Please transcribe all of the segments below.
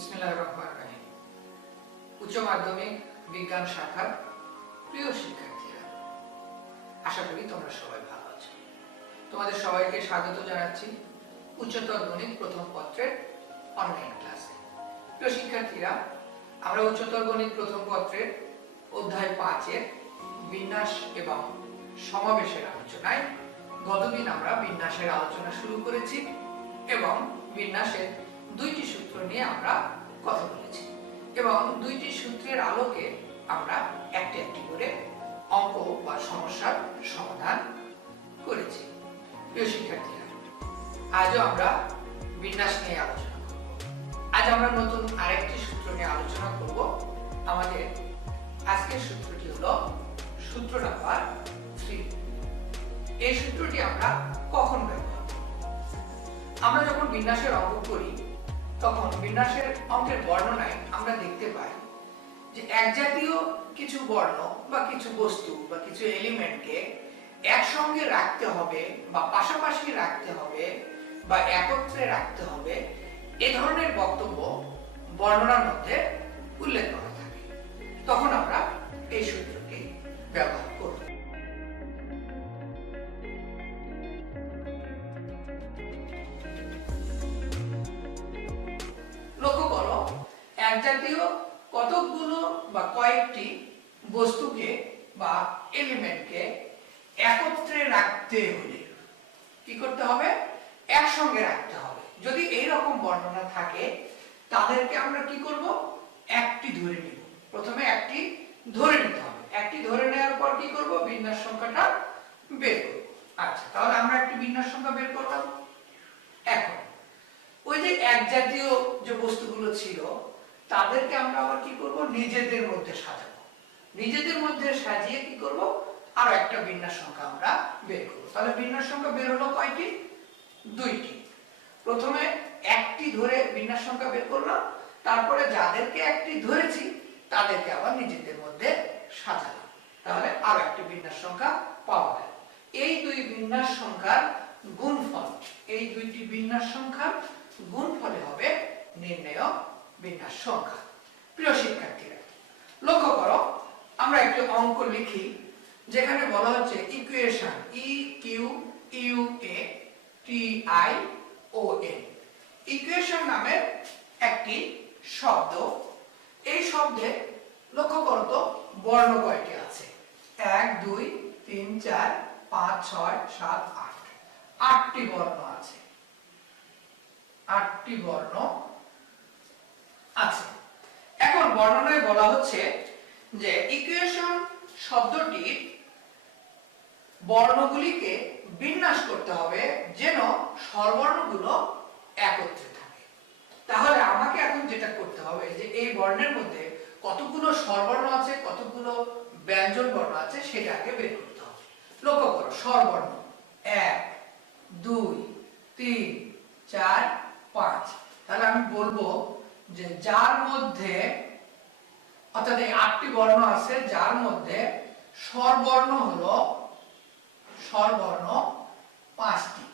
বিসমিল্লাহির রহমানির রহিম। উচ্চ মাধ্যমিক বিজ্ঞান শাখার প্রিয় শিক্ষার্থীরা, আশা করি তোমরা সবাই ভালো আছো। তোমাদের সবাইকে স্বাগত জানাচ্ছি উচ্চতর গণিত প্রথম পত্রের অনলাইন ক্লাসে। প্রিয় শিক্ষার্থীরা, আমরা উচ্চতর গণিত প্রথম পত্রের অধ্যায় 5-এর বিন্যাস এবং সমাবেশের আলোচনায় গতদিন আমরা বিন্যাসের আলোচনা শুরু করেছি এবং বিন্যাসের দুইটি সূত্র নিয়ে আমরা কথা বলেছি এবং দুইটি সূত্রের আলোকে আমরা একটি একটি করে অঙ্ক বা সমস্যার সমাধান করেছি। প্রিয় শিক্ষার্থীরা, আজও আমরা বিন্যাস নিয়ে আলোচনা করব। আজ আমরা নতুন আরেকটি সূত্র নিয়ে আলোচনা করব। আমাদের আজকের সূত্রটি হলো সূত্র নাম্বার 3। এই সূত্রটি আমরা কখন ব্যবহার করব? আমরা যখন বিন্যাসের অঙ্ক করি তখন বিন্যাসের অঙ্কের বর্ণনায় আমরা দেখতে পাই যে একজাতীয় কিছু বর্ণ বা কিছু বস্তু বা কিছু এলিমেন্টকে একসঙ্গে রাখতে হবে বা পাশাপাশি রাখতে হবে বা একত্রে রাখতে হবে, এ ধরনের বক্তব্য বর্ণনার মধ্যে উল্লেখ করা থাকে। তখন আমরা এই সূত্রটি ব্যবহার করব। লক্ষ্য করো, একজাতীয় কতকগুলো বা কয়েকটি বস্তুকে বা এলিমেন্টকে একত্রে রাখতে হলে কি করতে হবে? একসঙ্গে রাখতে হবে। যদি এই রকম বর্ণনা থাকে তাদেরকে আমরা কি করব? একটি ধরে নিব। প্রথমে একটি ধরে নিতে হবে। একটি ধরে নেওয়ার পর কি করব? বিন্যাস সংখ্যাটা বের করব। আচ্ছা, তাহলে আমরা একটি বিন্যাস সংখ্যা বের করলাম। এখন ওই যে একজাতীয় যে বস্তুগুলো ছিল তাদেরকে আমরা আবার কি করব? নিজেদের মধ্যে সাজাবো। নিজেদের মধ্যে সাজিয়ে কি করব? আরো একটা বিন্যাস সংখ্যা আমরা বের করব। তাহলে বিন্যাস সংখ্যা বের হলো কয়টি? দুইটি। প্রথমে একটি ধরে বিন্যাস সংখ্যা বের করলাম, তারপরে যাদেরকে একটি ধরেছি তাদেরকে আবার নিজেদের মধ্যে সাজালাম। তাহলে আরো একটা বিন্যাস সংখ্যা পাওয়া গেল। এই দুই বিন্যাস সংখ্যার গুণফল, এই দুইটি বিন্যাস সংখ্যার গুণফলে হবে নির্ণেয় বিন্যাস সংখ্যা। প্রিয় শিক্ষার্থীরা, লক্ষ্য করো, আমরা একটি অঙ্ক লিখি যেখানে বলা হচ্ছে ইকুয়েশন EQUATION। ইকুয়েশন নামের একটি শব্দ। এই শব্দে লক্ষ্য করো তো বর্ণ কয়টি আছে? 1 2 3 4 5 6 7 8। 8টি বর্ণ আছে। 8টি বর্ণ আছে। এখন বর্ণনায় বলা হচ্ছে যে ইকুয়েশন শব্দটির বর্ণগুলিকে বিন্যাস করতে হবে যেন স্বরবর্ণগুলো একত্রে থাকে। তাহলে আমাকে এখন যেটা করতে হবে যে এই বর্ণের মধ্যে কতগুলো স্বরবর্ণ আছে, কতগুলো ব্যঞ্জন বর্ণ আছে সেটা আগে বের করতে হবে। লক্ষ্য করো, স্বরবর্ণ 1 2 3 4 5। তাহলে আমি বলবো যে যার মধ্যে, অর্থাৎ এই 8টি বর্ণ আছে যার মধ্যে স্বরবর্ণ হলো স্বরবর্ণ 5টি।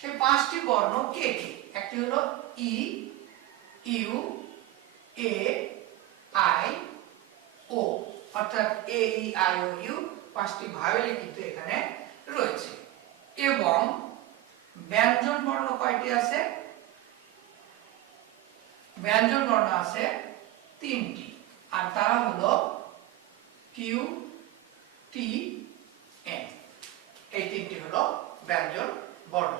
সেই 5টি বর্ণ কে কে? একটি হলো ই, ইউ, এ, আই, ও, অর্থাৎ এ ই আই ও ইউ 5টি ভাওয়েল কিন্তু এখানে রয়েছে। এবং ব্যঞ্জন বর্ণ কয়টি আছে? ব্যঞ্জন বর্ণ আছে 3টি, আর তারা হলো কিউ, টি, এন। এই 3টি হলো ব্যঞ্জন বর্ণ।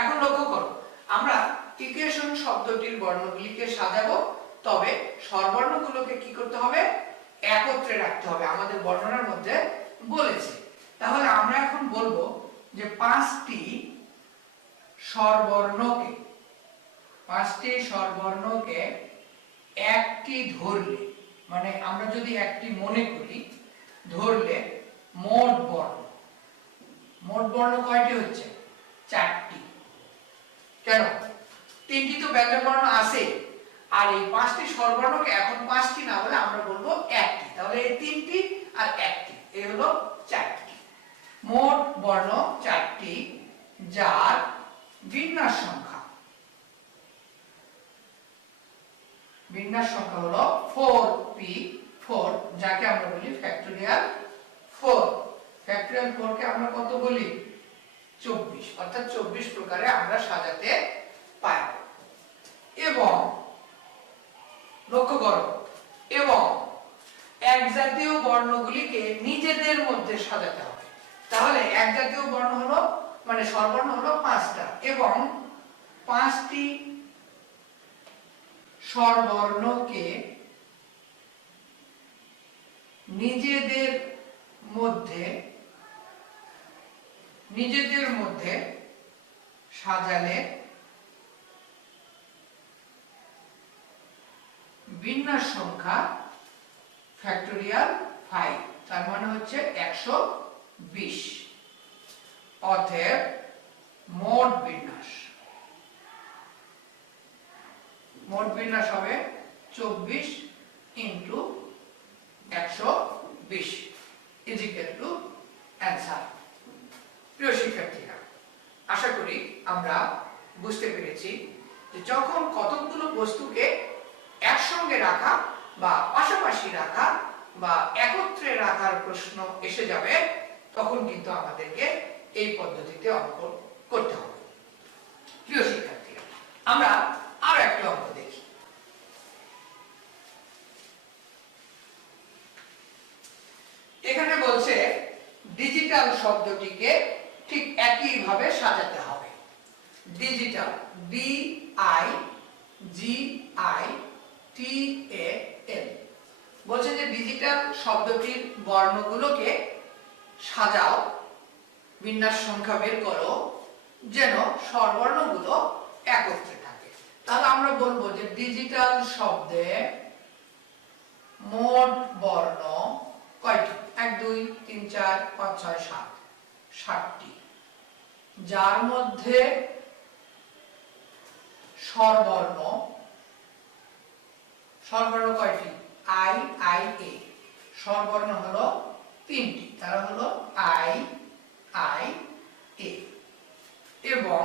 এখন লক্ষ্য করো, আমরা ইকুয়েশন শব্দটির বর্ণগুলিকে সাজাবো, তবে স্বরবর্ণগুলোকে কি করতে হবে? একত্রে রাখতে হবে, আমাদের বর্ণনার মধ্যে বলেছে। তাহলে আমরা এখন বলবো যে 5টি স্বরবর্ণকে একটি ধরলে, মানে আমরা যদি একটি মনে করি, ধরলে মোট বর্ণ কয়টি হচ্ছে? 4টি। কেন? 3টি তো ব্যঞ্জন বর্ণ আছে, আর এই 5টি স্বরবর্ণকে এখন 5টি না বলে আমরা বলবো একটি। তাহলে এই 3টি আর একটি, এই হলো 4টি। মোট বর্ণ 4টি, যার বিন্যাস সংখ্যা বিন্যাস সংখ্যা হলো 4p4, যাকে আমরা বলি ফ্যাক্টোরিয়াল 4। ফ্যাক্টোরিয়াল 4 কে আমরা কত বলি? 24, অর্থাৎ 24 প্রকারে আমরা সাজাতে পারি। এবং লক্ষ্য করো, এবং এক জাতীয় বর্ণগুলিকে নিজেদের মধ্যে সাজাতে হবে। তাহলে এক জাতীয় বর্ণ হলো মানে স্বরবর্ণ হলো 5টা, এবং 5টি স্বরবর্ণকে নিজেদের মধ্যে সাজালে বিন্যাস সংখ্যা ফ্যাক্টোরিয়াল 5, তার মানে হচ্ছে 120। অতএব মোট বিন্যাস হবে 24 ইন্টু 120 ইজিক্যাল টু অ্যান্সার। প্রিয় শিক্ষার্থীরা, আশা করি আমরা বুঝতে পেরেছি যে যখন কতগুলো বস্তুকে একসঙ্গে রাখা বা পাশাপাশি রাখা বা একত্রে রাখার প্রশ্ন এসে যাবে, তখন কিন্তু আমাদেরকে এই পদ্ধতিতে অঙ্ক করতে হবে। প্রিয় শিক্ষার্থীরা, আমরা আরো একটা অঙ্ক দেখি। এখানে বলছে ডিজিটাল শব্দটিকে ঠিক একই ভাবে সাজাতে হবে। ডিজিটাল, DIGITAL, বলছে যে ডিজিটাল শব্দটির বর্ণগুলোকে সাজাও, বিন্যাস সংখ্যা বের করো যেন স্বরবর্ণগুলো একত্রে থাকে। তাহলে আমরা বলবো যে ডিজিটাল শব্দে মোট বর্ণ কয়টি? 1 2 3 4 5 6 7, 7টি, যার মধ্যে স্বরবর্ণ কয়টি? I A, স্বরবর্ণ হলো 3টি, তারা হলো I A। এবং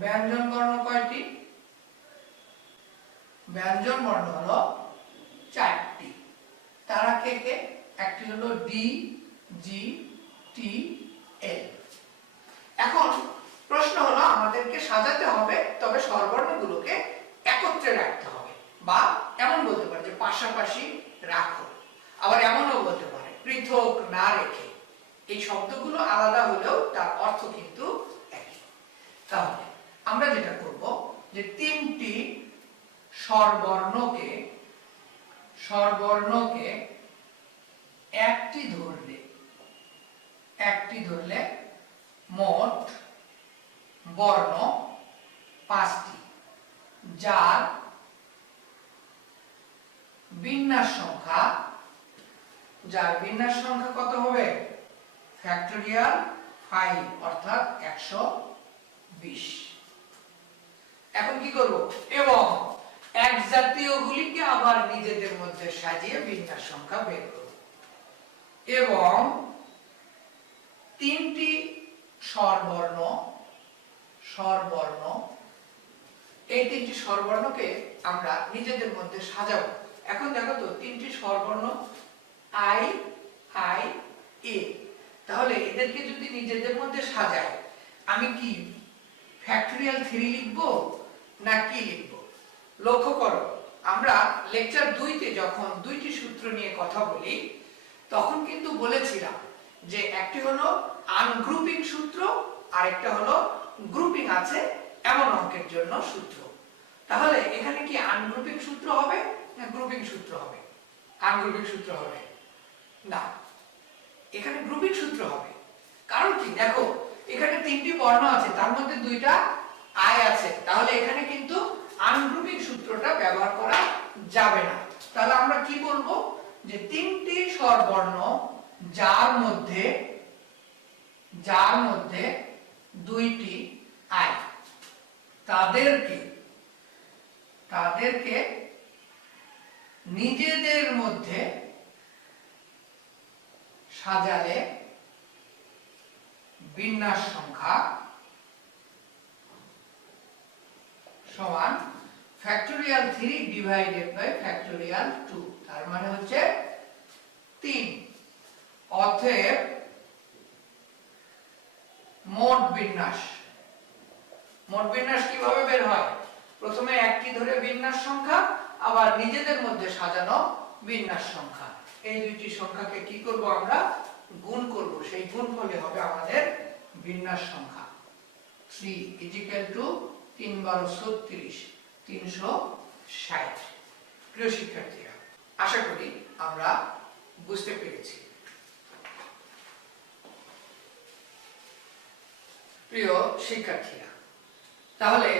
ব্যঞ্জন বর্ণ কয়টি? ব্যঞ্জন বর্ণ হলো 4টি, তারা কে কে? একটি হলো D G T L। এখন প্রশ্ন হলো আমাদেরকে সাজাতে হবে, তবে স্বরবর্ণগুলোকে একত্রে রাখতে হবে, বা এমন বলতে পারে যে পাশাপাশি রাখো, আবার এমনও বলতে পারে পৃথক না রেখে। এই শব্দগুলো আলাদা হলেও তার অর্থ কিন্তু একই। তাহলে আমরা যেটা করব যে 3টি স্বরবর্ণকে একটি ধরলে মোট বর্ণ 5টি, যার বিন্যাস সংখ্যা কত হবে? ফ্যাক্টোরিয়াল 5, অর্থাৎ 120। এখন কি করব? এবং এক জাতীয়গুলিকে আবার নিজেদের মধ্যে সাজিয়ে বিন্যাস সংখ্যা বের করব, এবং 3টি স্বরবর্ণ এই 3টি স্বরবর্ণকে আমরা নিজেদের মধ্যে সাজাবো। এখন দেখো তো 3টি স্বরবর্ণ I A, তাহলে এদেরকে যদি নিজেদের মধ্যে সাজাই, আমি কি ফ্যাক্টোরিয়াল 3 লিখবো না কি লিখবো? লক্ষ্য করো, আমরা লেকচার 2তে যখন 2টি সূত্র নিয়ে কথা বলি, তখন কিন্তু বলেছিলাম যে একটি হলো আনগ্রুপিং সূত্র, আর একটা হলো গ্রুপিং আছে এমন অঙ্কের জন্য সূত্র। তাহলে এখানে কি আনগ্রুপিং সূত্র হবে না গ্রুপিং সূত্র হবে? আনগ্রুপিং সূত্র হবে না, এখানে গ্রুপিং সূত্র হবে। কারণ কি? দেখো, এখানে 3টি বর্ণ আছে, তার মধ্যে 2টা I আছে, তাহলে এখানে কিন্তু আনগ্রুপিং সূত্রটা ব্যবহার করা যাবে না। তাহলে আমরা কি বলবো যে 3টি স্বরবর্ণ যার মধ্যে 2টি I, তাদেরকে নিজেদের মধ্যে সাজালে বিন্যাস সংখ্যা সমান ফ্যাক্টোরিয়াল 3 ডিভাইডেড বাই ফ্যাক্টোরিয়াল 2, তার মানে হচ্ছে 3। অতএব মোট বিন্যাস কিভাবে বের হয়? প্রথমে একটি ধরে বিন্যাস সংখ্যা, আবার নিজেদের মধ্যে সাজানো বিন্যাস সংখ্যা, এই দুইটি সংখ্যাকে কি করব আমরা? গুণ করব। সেই গুণফলে হবে আমাদের বিন্যাস সংখ্যা। 3 3 12 36 360। প্রিয় শিক্ষার্থীরা, আশা করি আমরা বুঝতে পেরেছি। প্রিয় শিক্ষার্থীরা, তাহলে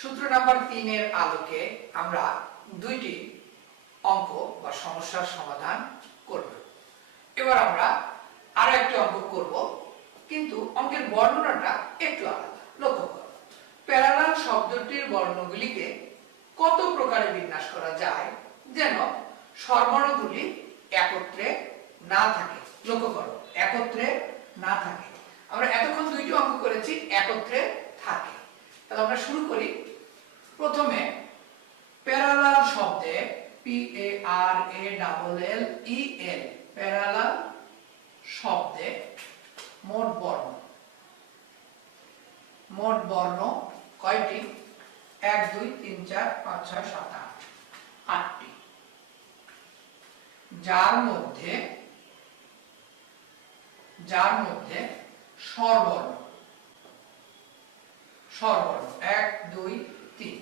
সূত্র নাম্বার 3 এর আলোকে আমরা দুইটি অঙ্ক বা সমস্যার সমাধান করব। এবার আমরা আরো একটি অঙ্ক করব, কিন্তু অঙ্কের বর্ণনাটা একটু আলাদা। লক্ষ্য করো, প্যারালাল শব্দটির বর্ণগুলিকে কত প্রকারে বিন্যাস করা যায় যেন স্বরবর্ণগুলি একত্রে না থাকে। লক্ষ্য করো, একত্রে না থাকে। আমরা এতক্ষণ দুইটি অঙ্ক করেছি একত্রে থাকে। তাহলে আমরা শুরু করি। প্রথমে প্যারালাল শব্দে PARALLEL প্যারালাল শব্দে মোট বর্ণ কয়টি? 1 2 3 4 5 6 7 8, 8টি, যার মধ্যে স্বরবর্ণ 1 2 3,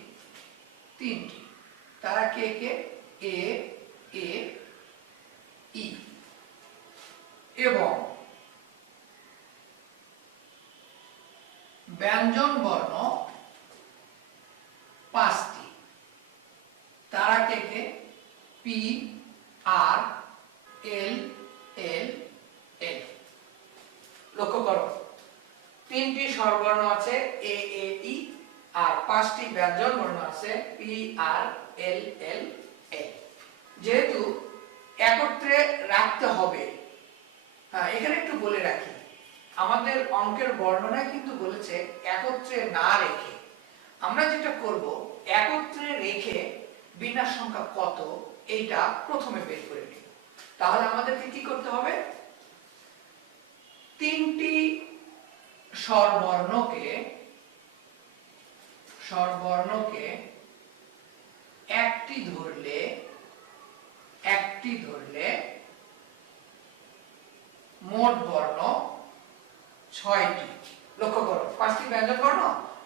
3টি। তারা কে কে? এ এ ই। এবং ব্যঞ্জন বর্ণ 5টি। তারা কে কে? পি আর এল এল এল। লক্ষ্য করো, 3টি স্বরবর্ণ আছে এ এ ই, আর 5টি ব্যঞ্জন বর্ণ আছে পি আর এল এল এল। যেহেতু একত্রে রাখতে হবে, হ্যাঁ, এখানে একটু বলে রাখি, আমাদের অঙ্কের বর্ণনায় কিন্তু বলেছে একত্রে না রেখে। আমরা যেটা করব, একত্রে রেখে বিন্যাস সংখ্যা কত এইটা প্রথমে বের করে নিব। তাহলে আমাদেরকে কি করতে হবে? 3টি স্বরবর্ণকে একটি ধরলে মোট বর্ণ 6টি। লক্ষ্য করো, 5টি ব্যঞ্জন বর্ণ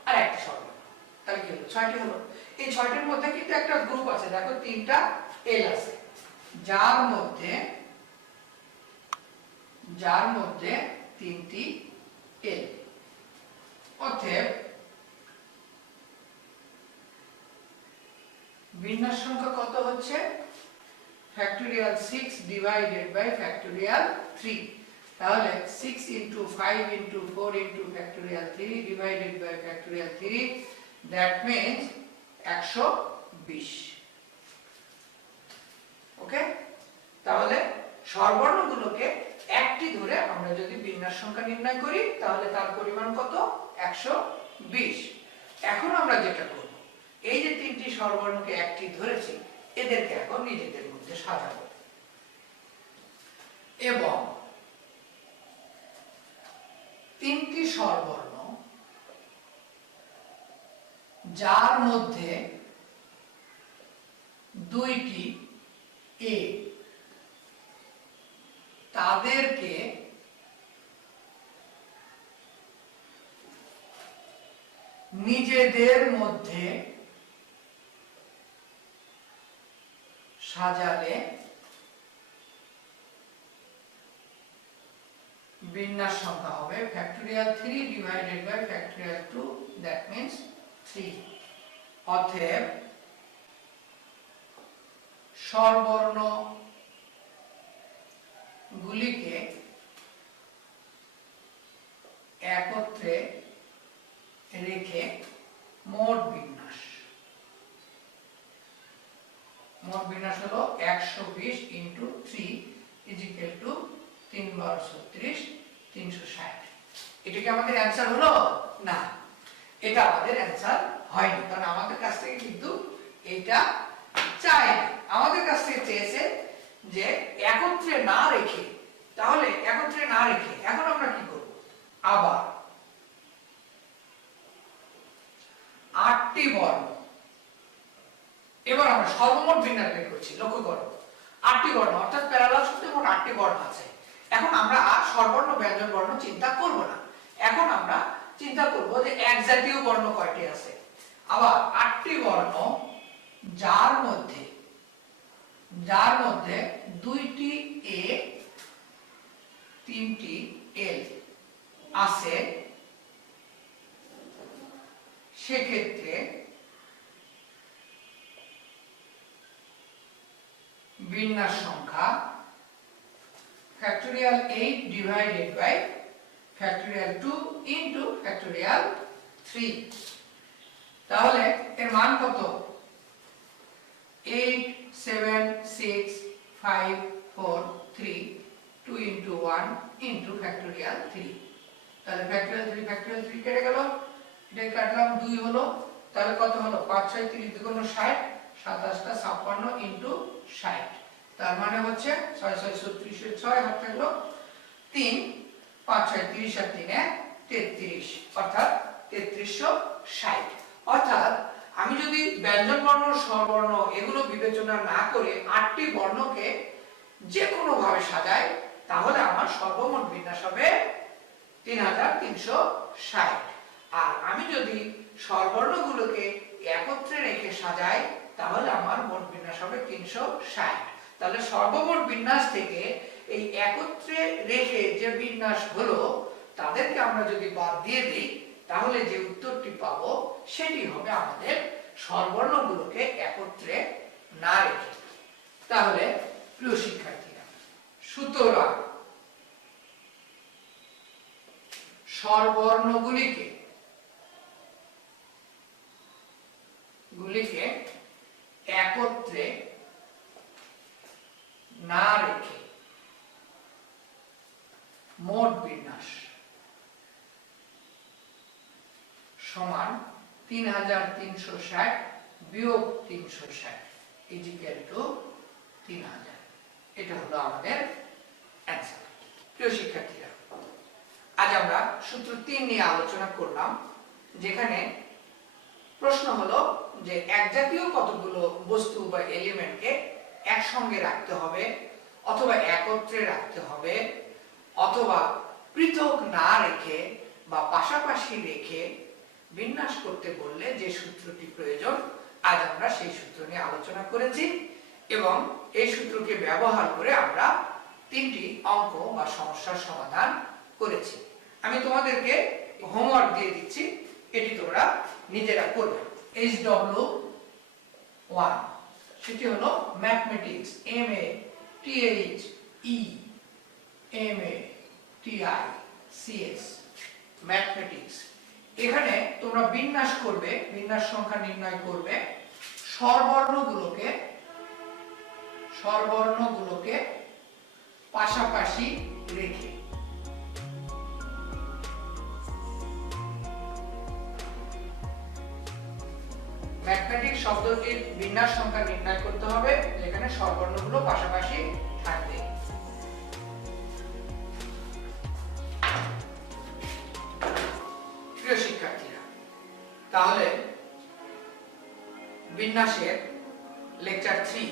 আর একটি স্বরবর্ণ, তাহলে কি হলো? 6টি হলো। এই 6টির মধ্যে কিন্তু একটা গ্রুপ আছে, দেখো 3টা এল আছে, যার মধ্যে 3টি এল। অতএব বিন্যাস সংখ্যা কত হচ্ছে? Factorial 6 divided by factorial 3। তাহলে 6 * 5 * 4 * factorial 3 divided by factorial 3, that means 120। Okay, তাহলে স্বরবর্ণগুলোকে একটি ধরে আমরা যদি বিন্যাস সংখ্যা নির্ণয় করি, তাহলে তার পরিমাণ কত? 120। এখন আমরা যেটা করব, এই যে 3টি স্বরবর্ণকে একটি ধরেছি, এদেরকে এখন নিজেদের মধ্যে সাজাবো। এবং 3টি স্বরবর্ণ যার মধ্যে 2টি এ, তাদেরকে নিজেদের মধ্যে সাজালে বিন্যাস সংখ্যা হবে factorial 3 divided by factorial 2, that means 3। অতএব স্বরবর্ণ গুলিকে একত্রে রেখে মোট বিন্যাস হলো 120 * 3 = 3 বার 36 360। এটা কি আমাদের অ্যানসার হলো? না, এটা আমাদের অ্যানসার হয়নি, কারণ আমাদের কাছ থেকে কিন্তু এটা চাই আমাদের কাছ থেকে চেয়েছে যে একত্রে না রেখে, তাহলে একত্রে না রেখে এখন আমরা কি করব, আবার 8টি বর্ণ। এবার আমরা সর্বমোট বিন্যাস বের করছি। লক্ষ্য করো 8টি বর্ণ, অর্থাৎ প্যারালাল সূত্রে মোট 8টি বর্ণ আছে। এখন আমরা আর স্বরবর্ণ ব্যঞ্জন বর্ণ চিন্তা করব না, এখন আমরা চিন্তা করব যে একজাতীয় বর্ণ কয়টি আছে। আবার 8টি বর্ণ যার মধ্যে 2টি এ 3টি এল আছে, সেক্ষেত্রে বিন্যাস সংখ্যা factorial 8 divided by factorial 2 into factorial 3। তাহলে এর মান কত? 8 7 6 5 4 3 2 ইনটু 1 ইনটু ফ্যাক্টোরিয়াল 3। তাহলে ফ্যাক্টোরিয়াল 3 কেটে গেল, এটা কাটলাম 2 হলো, তাহলে কত হলো? 5 6 30 দুগুণ 60, 27 টা 56 ইনটু 60। তার মানে হচ্ছে 6 6 36 6 হাত থাকলো 3, 5 6 30 আর 3 33, অর্থাৎ 3360। অর্থাৎ আমি যদি ব্যঞ্জন বর্ণ স্বরবর্ণ এগুলো বিবেচনা না করে 8টি বর্ণকে যে কোনো ভাবে সাজাই, তাহলে আমার সর্বমোট বিন্যাস হবে 3360। আর আমি যদি স্বরবর্ণগুলোকে একত্রে রেখে সাজাই, তাহলে আমার মোট বিন্যাস হবে 360। তাহলে সর্বমোট বিন্যাস থেকে এই একত্রে রেখে যে বিন্যাস হলো তাদেরকে আমরা যদি বাদ দিয়ে দিই, তাহলে যে উত্তরটি পাবো সেটি হবে আমাদের স্বরবর্ণগুলোকে একত্রে না রেখে। তাহলে প্রিয় শিক্ষার্থীরা, সুতরাং স্বরবর্ণগুলিকে একত্রে না রেখে মোট বিন্যাস সমান 3360 বিয়োগ 360 ইকুয়াল টু 3000। এটা হলো আমাদের অ্যানসার। প্রিয় শিক্ষার্থীরা, আজ আমরা সূত্র 3 নিয়ে আলোচনা করলাম, যেখানে প্রশ্ন হলো যে একজাতীয় কতগুলো বস্তু বা এলিমেন্টকে একসঙ্গে রাখতে হবে, অথবা একত্রে রাখতে হবে, অথবা পৃথক না রেখে বা পাশাপাশি রেখে বিন্যাস করতে বললে যে সূত্রটি প্রয়োজন, আজ আমরা সেই সূত্র নিয়ে আলোচনা করেছি এবং এই সূত্রকে ব্যবহার করে আমরা 3টি অঙ্ক বা সমস্যার সমাধান করেছি। আমি তোমাদেরকে হোমওয়ার্ক দিয়ে দিচ্ছি, এটি তোমরা নিজেরা করবে। HW1 সেটি হলো ম্যাথমেটিক্স, MATHEMATICS, ম্যাথমেটিক্স। এখানে তোমরা বিন্যাস করবে, বিন্যাস সংখ্যা নির্ণয় করবে স্বরবর্ণগুলোকে পাশাপাশি রেখে। ম্যাথমেটিক্স শব্দটির বিন্যাস সংখ্যা নির্ণয় করতে হবে, যেখানে স্বরবর্ণগুলো পাশাপাশি থাকবে। প্রিয় শিক্ষার্থীরা, তাহলে বিন্যাসের লেকচার 3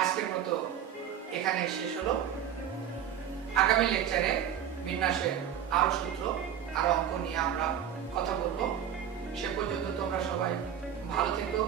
আজকের মতো এখানে শেষ হলো। আগামী লেকচারে বিন্যাসের আরো সূত্র, আরো অঙ্ক নিয়ে আমরা কথা বলবো। সে পর্যন্ত তোমরা সবাই ভালো থেকো।